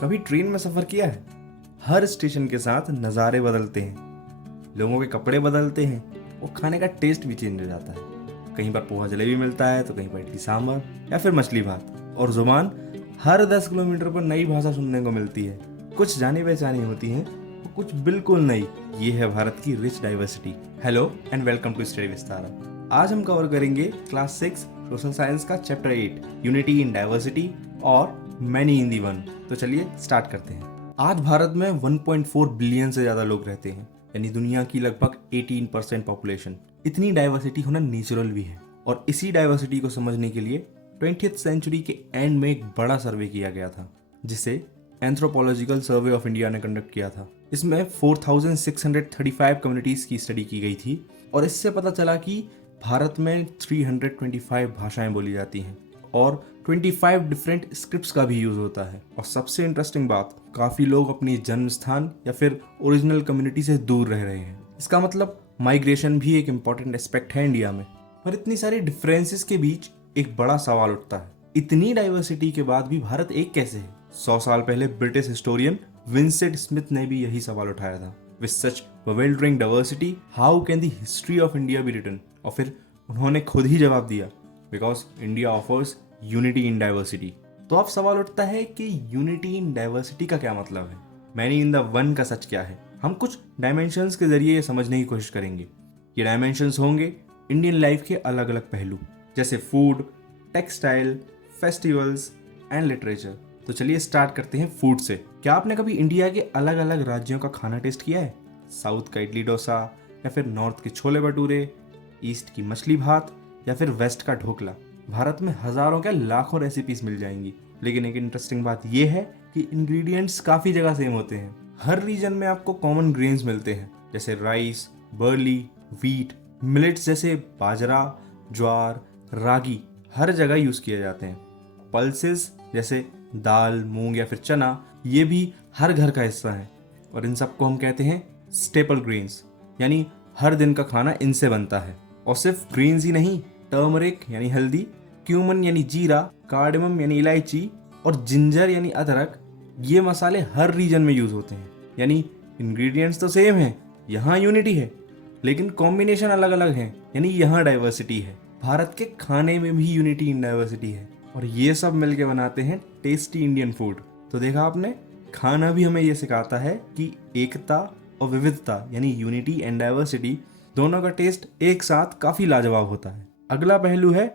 कभी ट्रेन में सफ़र किया है? हर स्टेशन के साथ नज़ारे बदलते हैं, लोगों के कपड़े बदलते हैं और खाने का टेस्ट भी चेंज हो जाता है। कहीं पर पोहा जलेबी मिलता है तो कहीं पर इडली सांभर या फिर मछली भात। और जुबान हर 10 किलोमीटर पर नई भाषा सुनने को मिलती है। कुछ जानी पहचानी होती हैं और कुछ बिल्कुल नई। ये है भारत की rich diversity. Hello and welcome to study Vistara. आज हम कवर करेंगे क्लास 6 सोशल साइंस का चैप्टर 8 यूनिटी इन डाइवर्सिटी और मैनी इन दी वन। तो चलिए स्टार्ट करते हैं। आज भारत में 1.4 बिलियन से ज्यादा लोग रहते हैं, यानी दुनिया की लगभग 18% पॉपुलेशन। इतनी डाइवर्सिटी होना नेचुरल भी है और इसी डाइवर्सिटी को समझने के लिए 20th सेंचुरी के एंड में एक बड़ा सर्वे किया गया था, जिसे एंथ्रोपोलॉजिकल सर्वे ऑफ इंडिया ने कंडक्ट किया था। इसमें 4635 कम्युनिटीज की स्टडी की गई थी और इससे पता चला कि भारत में 325 भाषाएं बोली जाती हैं और 25 डिफरेंट स्क्रिप्ट्स का भी यूज होता है। और सबसे इंटरेस्टिंग बात, काफी लोग अपनी जन्म स्थान या फिर ओरिजिनल कम्युनिटी से दूर रह रहे हैं। इसका मतलब माइग्रेशन भी एक इम्पॉर्टेंट एस्पेक्ट है इंडिया में। पर इतनी सारी डिफरेंसेस के बीच एक बड़ा सवाल उठता है, इतनी डाइवर्सिटी के बाद भी भारत एक कैसे है? 100 साल पहले ब्रिटिश हिस्टोरियन विंसेंट स्मिथ ने भी यही सवाल उठाया था। With such bewildering diversity, how can the history of India be written? और फिर उन्होंने खुद ही जवाब दिया, because India offers unity in diversity. तो अब सवाल उठता है कि यूनिटी इन डाइवर्सिटी का क्या मतलब है? मैनी इन द वन का सच क्या है? हम कुछ डायमेंशंस के जरिए ये समझने की कोशिश करेंगे। ये डायमेंशंस होंगे इंडियन लाइफ के अलग अलग पहलू, जैसे food, textile, festivals and literature. तो चलिए स्टार्ट करते हैं फूड से। क्या आपने कभी इंडिया के अलग अलग राज्यों का खाना टेस्ट किया है? साउथ का इडली डोसा या फिर नॉर्थ के छोले भटूरे, ईस्ट की मछली भात या फिर वेस्ट का ढोकला। भारत में हजारों क्या लाखों रेसिपीज मिल जाएंगी, लेकिन एक इंटरेस्टिंग बात यह है कि इंग्रेडिएंट्स काफी जगह सेम होते हैं। हर रीजन में आपको कॉमन ग्रेन्स मिलते हैं, जैसे राइस, बर्ली, व्हीट, मिलेट्स जैसे बाजरा, ज्वार, रागी हर जगह यूज किए जाते हैं। पल्सेस जैसे दाल, मूंग या फिर चना, ये भी हर घर का हिस्सा है और इन सबको हम कहते हैं स्टेपल ग्रेन्स, यानी हर दिन का खाना इनसे बनता है। और सिर्फ ग्रेन्स ही नहीं, टर्मरिक यानी हल्दी, क्यूमन यानी जीरा, कार्डमम यानी इलायची और जिंजर यानी अदरक, ये मसाले हर रीजन में यूज होते हैं। यानी इंग्रेडिएंट्स तो सेम है, यहाँ यूनिटी है, लेकिन कॉम्बिनेशन अलग अलग है, यानी यहाँ डाइवर्सिटी है। भारत के खाने में भी यूनिटी इन डाइवर्सिटी है और ये सब मिलके बनाते हैं टेस्टी इंडियन फूड। तो देखा आपने, खाना भी हमें ये सिखाता है कि एकता और विविधता यानी यूनिटी एंड डाइवर्सिटी दोनों का टेस्ट एक साथ काफी लाजवाब होता है। अगला पहलू है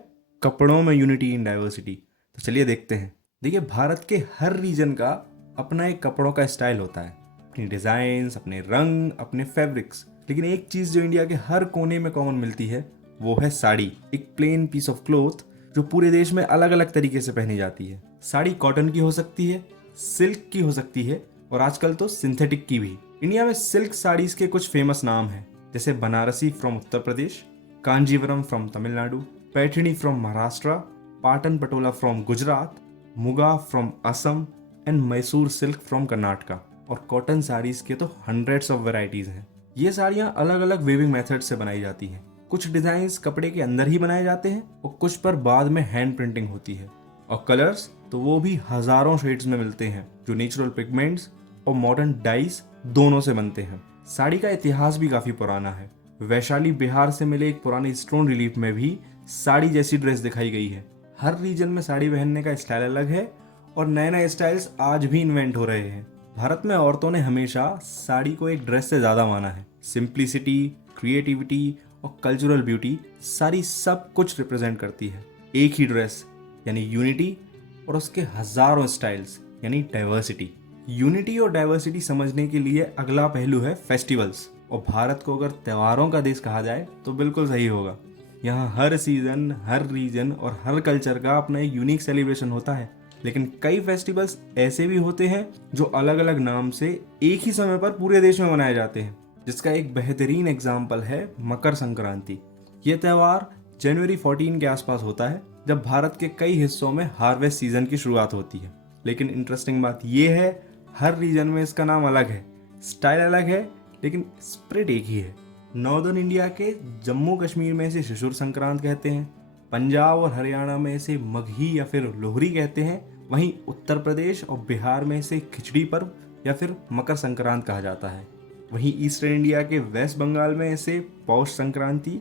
कपड़ों में यूनिटी इन डाइवर्सिटी। तो चलिए देखते हैं। देखिए, भारत के हर रीजन का अपना एक कपड़ों का स्टाइल होता है, अपनी डिजाइन्स, अपने रंग, अपने फैब्रिक्स। लेकिन एक चीज जो इंडिया के हर कोने में कॉमन मिलती है वो है साड़ी। एक प्लेन पीस ऑफ क्लॉथ जो पूरे देश में अलग अलग तरीके से पहनी जाती है। साड़ी कॉटन की हो सकती है, सिल्क की हो सकती है और आजकल तो सिंथेटिक की भी। इंडिया में सिल्क साड़ीज के कुछ फेमस नाम हैं, जैसे Banarasi from Uttar Pradesh, Kanjeevaram from Tamil Nadu, Paithani from Maharashtra, Patan Patola from Gujarat, Muga from Assam and Mysore silk from Karnataka. और कॉटन साड़ीज के तो हंड्रेड्स ऑफ वैरायटीज हैं। ये साड़ियाँ अलग अलग वीविंग मेथड से बनाई जाती हैं। कुछ डिजाइन्स कपड़े के अंदर ही बनाए जाते हैं और कुछ पर बाद में हैंड प्रिंटिंग होती है। और कलर्स तो वो भी हजारों शेड्स में मिलते हैं, जो नेचुरल पिगमेंट्स और मॉडर्न डाइस दोनों से बनते हैं। साड़ी का इतिहास भी काफी पुराना है। वैशाली बिहार से मिले एक पुराने स्टोन रिलीफ में भी साड़ी जैसी ड्रेस दिखाई गई है। हर रीजन में साड़ी पहनने का स्टाइल अलग है और नए नए स्टाइल्स आज भी इन्वेंट हो रहे हैं। भारत में औरतों ने हमेशा साड़ी को एक ड्रेस से ज्यादा माना है। सिंप्लिसिटी, क्रिएटिविटी और कल्चरल ब्यूटी, साड़ी सब कुछ रिप्रेजेंट करती है। एक ही ड्रेस यानी यूनिटी और उसके हजारों स्टाइल्स यानी डाइवर्सिटी। यूनिटी और डाइवर्सिटी समझने के लिए अगला पहलू है फेस्टिवल्स। और भारत को अगर त्योहारों का देश कहा जाए तो बिल्कुल सही होगा। यहाँ हर सीजन, हर रीजन और हर कल्चर का अपना एक यूनिक सेलिब्रेशन होता है। लेकिन कई फेस्टिवल्स ऐसे भी होते हैं जो अलग अलग नाम से एक ही समय पर पूरे देश में मनाए जाते हैं, जिसका एक बेहतरीन एग्जाम्पल है मकर संक्रांति। ये त्यौहार जनवरी 14 के आसपास होता है, जब भारत के कई हिस्सों में हार्वेस्ट सीजन की शुरुआत होती है। लेकिन इंटरेस्टिंग बात यह है, हर रीजन में इसका नाम अलग है, स्टाइल अलग है, लेकिन स्पिरिट एक ही है। नॉर्दर्न इंडिया के जम्मू कश्मीर में इसे शिशुर संक्रांत कहते हैं, पंजाब और हरियाणा में इसे मघी या फिर लोहरी कहते हैं, वहीं उत्तर प्रदेश और बिहार में इसे खिचड़ी पर्व या फिर मकर संक्रांत कहा जाता है। वहीं ईस्टर्न इंडिया के वेस्ट बंगाल में इसे पौष संक्रांति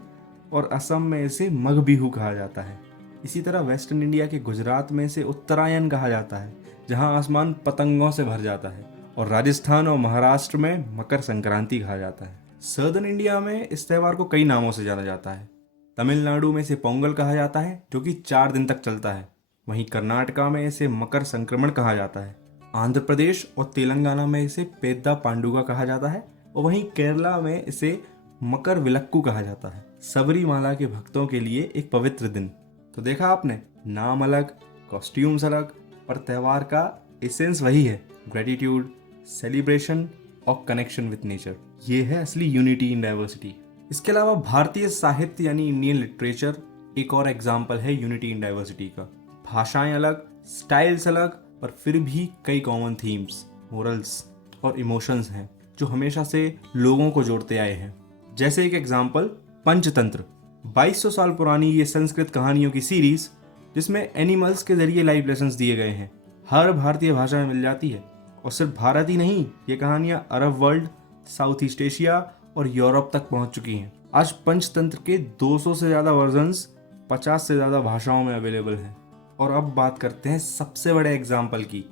और असम में इसे मघ बिहू कहा जाता है। इसी तरह वेस्टर्न इंडिया के गुजरात में इसे उत्तरायण कहा जाता है, जहां आसमान पतंगों से भर जाता है, और राजस्थान और महाराष्ट्र में मकर संक्रांति कहा जाता है। सदर्न इंडिया में इस त्यौहार को कई नामों से जाना जाता है। तमिलनाडु में इसे पोंगल कहा जाता है, जो कि 4 दिन तक चलता है। वहीं कर्नाटका में इसे मकर संक्रमण कहा जाता है। आंध्र प्रदेश और तेलंगाना में इसे पेद्दा पांडुगा कहा जाता है, और वहीं केरला में इसे मकर विलक्कू कहा जाता है। सबरीमाला के भक्तों के लिए एक पवित्र दिन। तो देखा आपने, नाम अलग, कॉस्ट्यूम्स अलग, पर त्यौहार का एसेंस वही है, ग्रेटिट्यूड, सेलिब्रेशन और कनेक्शन विद नेचर। ये है असली यूनिटी इन डाइवर्सिटी। इसके अलावा भारतीय साहित्य यानी इंडियन लिटरेचर एक और एग्जाम्पल है यूनिटी इन डाइवर्सिटी का। भाषाएं अलग, स्टाइल्स अलग, पर फिर भी कई कॉमन थीम्स, मोरल्स और इमोशंस हैं जो हमेशा से लोगों को जोड़ते आए हैं। जैसे एक एग्जाम्पल, पंचतंत्र, 2200 साल पुरानी ये संस्कृत कहानियों की सीरीज, जिसमें एनिमल्स के जरिए लाइफ लेसन्स दिए गए हैं, हर भारतीय भाषा में मिल जाती है। और सिर्फ भारत ही नहीं, ये कहानियां Arab world, south east Asia और यूरोप तक पहुंच चुकी हैं। आज पंचतंत्र के 200 से ज़्यादा वर्जन्स 50 से ज़्यादा भाषाओं में अवेलेबल हैं। और अब बात करते हैं सबसे बड़े एग्जाम्पल की,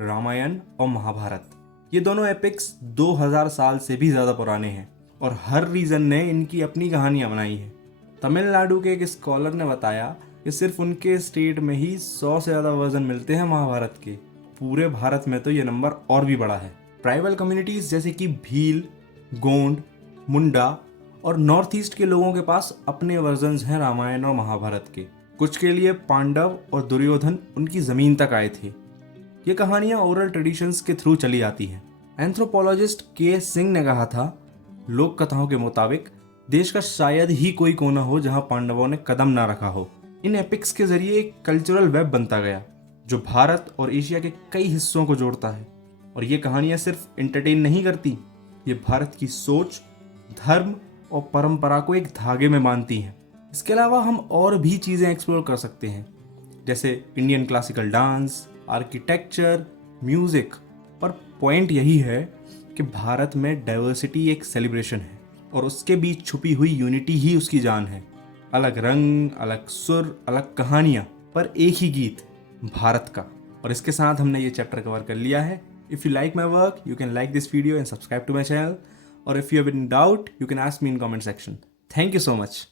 रामायण और महाभारत। ये दोनों एपिक्स 2000 साल से भी ज़्यादा पुराने हैं, और हर रीजन ने इनकी अपनी कहानियां बनाई हैं। तमिलनाडु के एक स्कॉलर ने बताया कि सिर्फ उनके स्टेट में ही 100 से ज़्यादा वर्जन मिलते हैं महाभारत के। पूरे भारत में तो ये नंबर और भी बड़ा है। ट्राइबल कम्युनिटीज़ जैसे कि भील, गोंड, मुंडा और नॉर्थ ईस्ट के लोगों के पास अपने वर्जन्स हैं रामायण और महाभारत के। कुछ के लिए पांडव और दुर्योधन उनकी ज़मीन तक आए थे। ये कहानियाँ ओरल ट्रेडिशंस के थ्रू चली आती हैं। एंथ्रोपोलॉजिस्ट के सिंह ने कहा था, लोक कथाओं के मुताबिक देश का शायद ही कोई कोना हो जहां पांडवों ने कदम ना रखा हो। इन एपिक्स के जरिए एक कल्चरल वेब बनता गया जो भारत और एशिया के कई हिस्सों को जोड़ता है। और ये कहानियां सिर्फ एंटरटेन नहीं करती, ये भारत की सोच, धर्म और परंपरा को एक धागे में बांधती हैं। इसके अलावा हम और भी चीज़ें एक्सप्लोर कर सकते हैं, जैसे Indian classical dance, architecture, music. पर पॉइंट यही है कि भारत में डाइवर्सिटी एक सेलिब्रेशन है, और उसके बीच छुपी हुई यूनिटी ही उसकी जान है। अलग रंग, अलग सुर, अलग कहानियाँ, पर एक ही गीत, भारत का। और इसके साथ हमने ये चैप्टर कवर कर लिया है। If you like my work, you can like this video and subscribe to my channel, और if you have in doubt, you can ask me in comment section. Thank you so much.